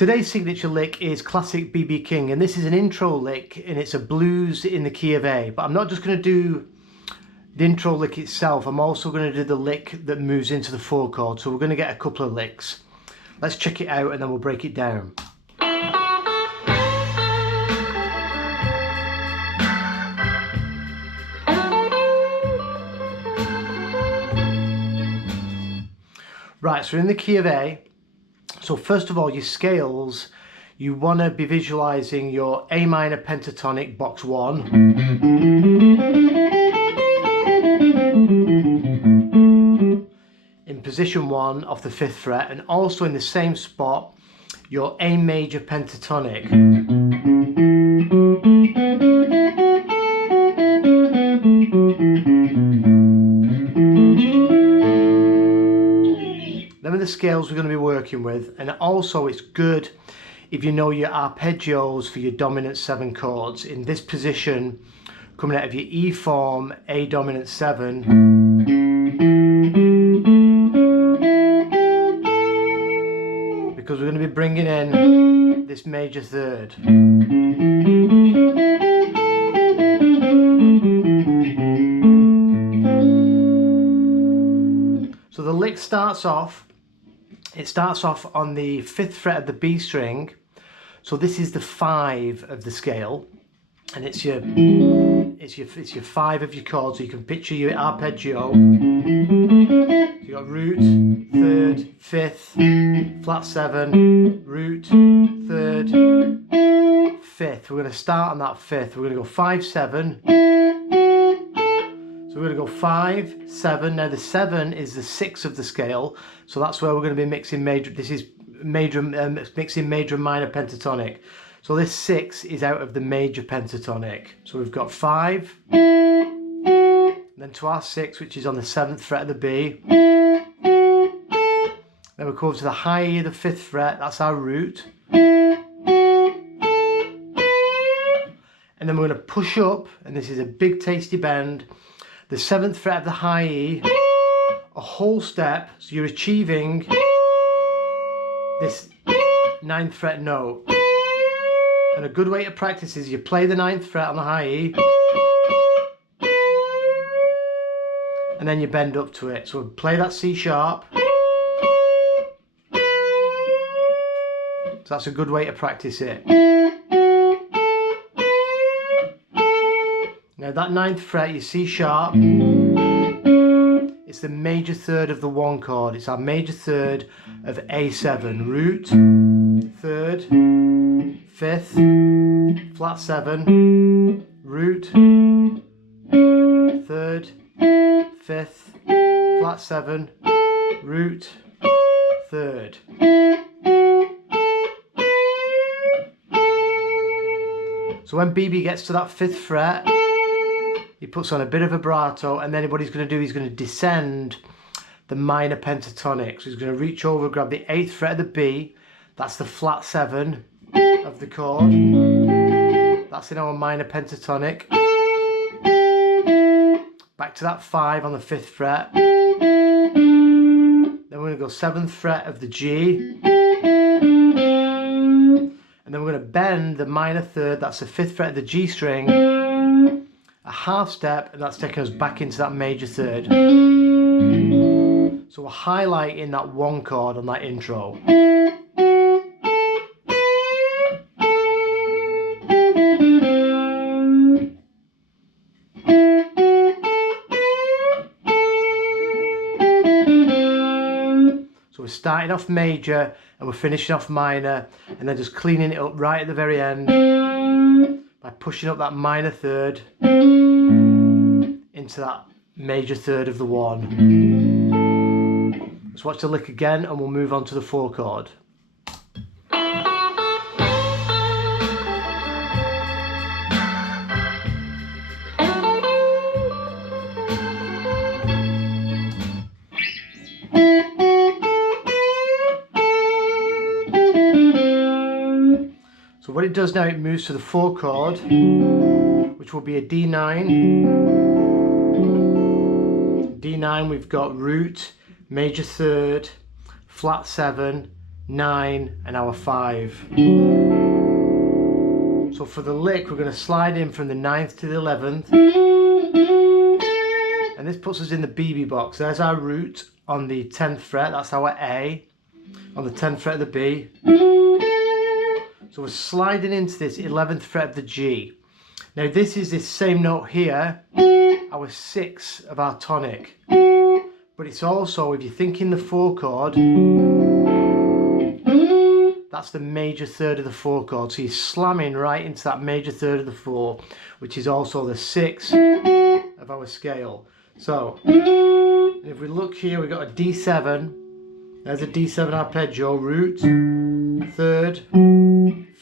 Today's signature lick is classic BB King, and this is an intro lick and it's a blues in the key of A. But I'm not just going to do the intro lick itself, I'm also going to do the lick that moves into the 4 chord. So we're going to get a couple of licks. Let's check it out and then we'll break it down. Right, so we're in the key of A. So first of all, your scales, you want to be visualizing your A minor pentatonic box 1, in position 1 off the 5th fret, and also in the same spot your A major pentatonic. Them are the scales we're going to be working with, and also it's good if you know your arpeggios for your dominant 7 chords. In this position, coming out of your E form, A dominant 7, because we're going to be bringing in this major third. So the lick starts off. It starts off on the 5th fret of the B string, so this is the 5 of the scale, and it's your 5 of your chord. So you can picture your arpeggio. So you got root, 3rd, 5th, flat 7, root, 3rd, 5th. We're going to start on that 5th. We're going to go 5, 7. So we're going to go 5, 7. Now the 7 is the 6th of the scale, so that's where we're going to be mixing major. This is major, mixing major and minor pentatonic. So this 6 is out of the major pentatonic. So we've got 5, then to our 6, which is on the 7th fret of the B. Then we come over to the high E of the 5th fret. That's our root. And then we're going to push up, and this is a big tasty bend. The 7th fret of the high E, a whole step, so you're achieving this 9th fret note. And a good way to practice is you play the 9th fret on the high E, and then you bend up to it. So play that C sharp. So that's a good way to practice it. Now that 9th fret, your C sharp, it's the major third of the 1 chord. It's our major third of A7. Root, 3rd, 5th, flat 7, root, 3rd, 5th, flat 7, root, 3rd. So when BB gets to that 5th fret, he puts on a bit of vibrato, and then what he's going to do, he's going to descend the minor pentatonic. So he's going to reach over, grab the 8th fret of the B, that's the flat 7 of the chord, that's in our minor pentatonic, back to that 5 on the 5th fret, then we're going to go 7th fret of the G, and then we're going to bend the minor third, that's the 5th fret of the G string, a half step, and that's taking us back into that major third. So we're highlighting that 1 chord on that intro. So we're starting off major and we're finishing off minor, and then just cleaning it up right at the very end by pushing up that minor third into that major third of the 1. Let's watch the lick again and we'll move on to the 4 chord. So what it does now, it moves to the 4 chord, which will be a D9. D9, we've got root, major third, flat 7, 9 and our 5. So for the lick we're going to slide in from the 9th to the 11th, and this puts us in the BB box. There's our root on the 10th fret, that's our A, on the 10th fret of the B. So we're sliding into this 11th fret of the G. Now this is this same note here, our 6th of our tonic, but it's also, if you're thinking the 4 chord, that's the major third of the 4 chord, so you're slamming right into that major third of the 4, which is also the 6th of our scale. So if we look here, we've got a D7, there's a D7 arpeggio, root, 3rd,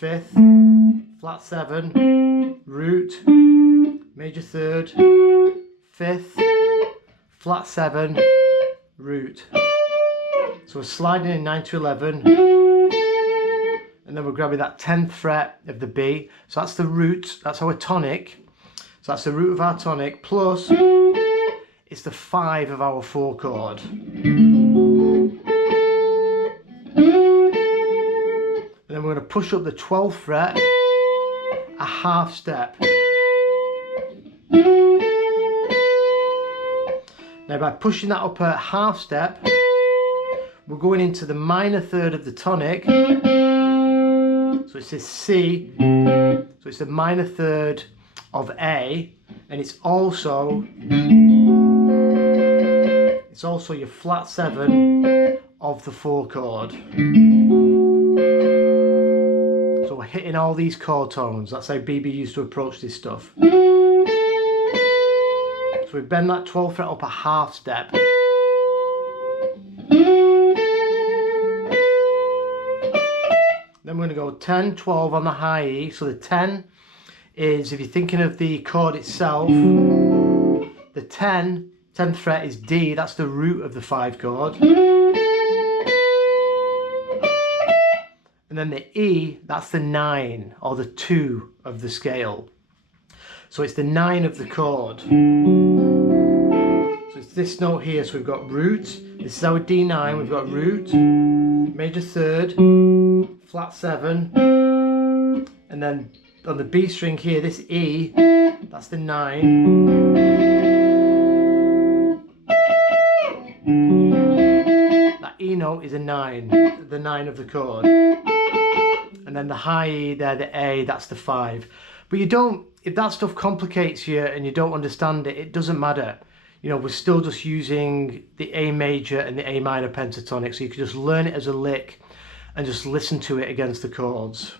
5th, flat 7, root, major 3rd, 5th, flat 7, root. So we're sliding in 9 to 11, and then we're grabbing that 10th fret of the B. So that's the root, that's our tonic. So that's the root of our tonic, plus it's the 5 of our 4 chord. And then we're going to push up the 12th fret a half step. Now by pushing that up a half step, we're going into the minor third of the tonic. So it says C, so it's the minor third of A, and it's also your flat 7 of the 4 chord. So we're hitting all these chord tones. That's how BB used to approach this stuff. So we bend that 12th fret up a half step. Then we're going to go 10, 12 on the high E. So the 10 is, if you're thinking of the chord itself, the 10th fret is D, that's the root of the 5 chord. And then the E, that's the 9, or the 2 of the scale. So it's the 9 of the chord. So it's this note here, so we've got root, this is our D9, we've got root, major 3rd, flat 7, and then on the B string here, this E, that's the 9. That E note is a 9, the 9 of the chord. And then the high E there, the A, that's the 5. But you don't, if that stuff complicates you and you don't understand it, it doesn't matter. You know, we're still just using the A major and the A minor pentatonic, so you can just learn it as a lick and just listen to it against the chords.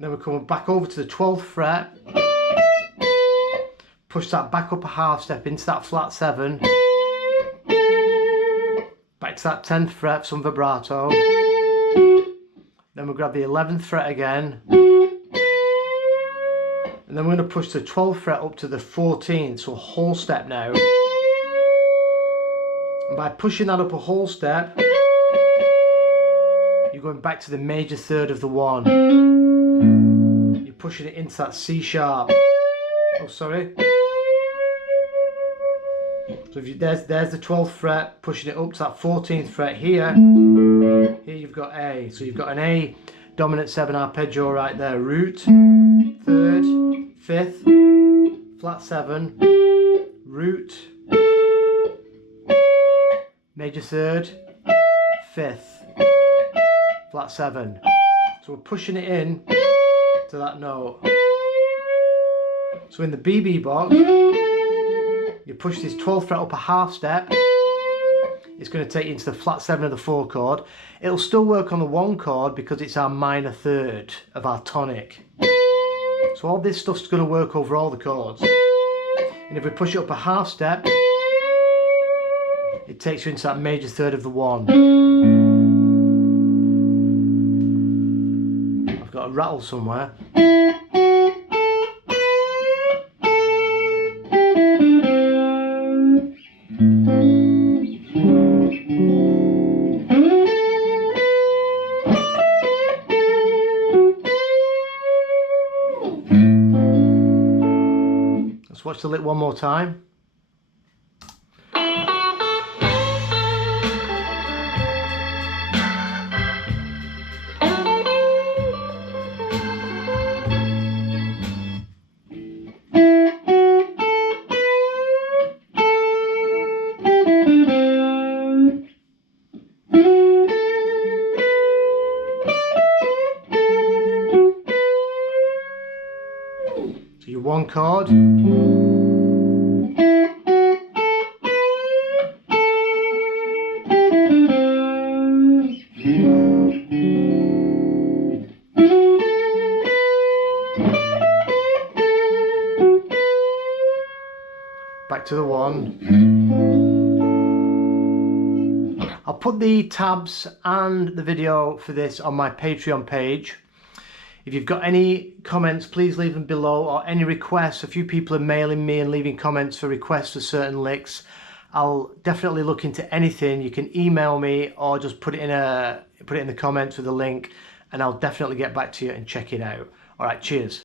Then we're coming back over to the 12th fret, push that back up a half step into that flat 7, back to that 10th fret, some vibrato. Then we'll grab the 11th fret again, and then we're going to push the 12th fret up to the 14th, so a whole step now. And by pushing that up a whole step, you're going back to the major third of the 1. You're pushing it into that C sharp. Oh, sorry. So if you, there's the 12th fret, pushing it up to that 14th fret here. Here you've got A. So you've got an A dominant 7 arpeggio right there. Root, 3rd, 5th, flat 7, root, major 3rd, 5th, flat 7. So we're pushing it in to that note. So in the BB box, you push this 12th fret up a half step. It's going to take you into the flat 7 of the 4 chord. It'll still work on the 1 chord because it's our minor third of our tonic. So all this stuff's going to work over all the chords. And if we push it up a half step, it takes you into that major third of the 1. I've got a rattle somewhere. Let's watch the lick one more time. So your 1 chord, back to the 1. I'll put the tabs and the video for this on my Patreon page. If you've got any comments, please leave them below, or any requests. A few people are mailing me and leaving comments for requests for certain licks. I'll definitely look into anything. You can email me or just put it in the comments with a link, and I'll definitely get back to you and check it out. All right, cheers.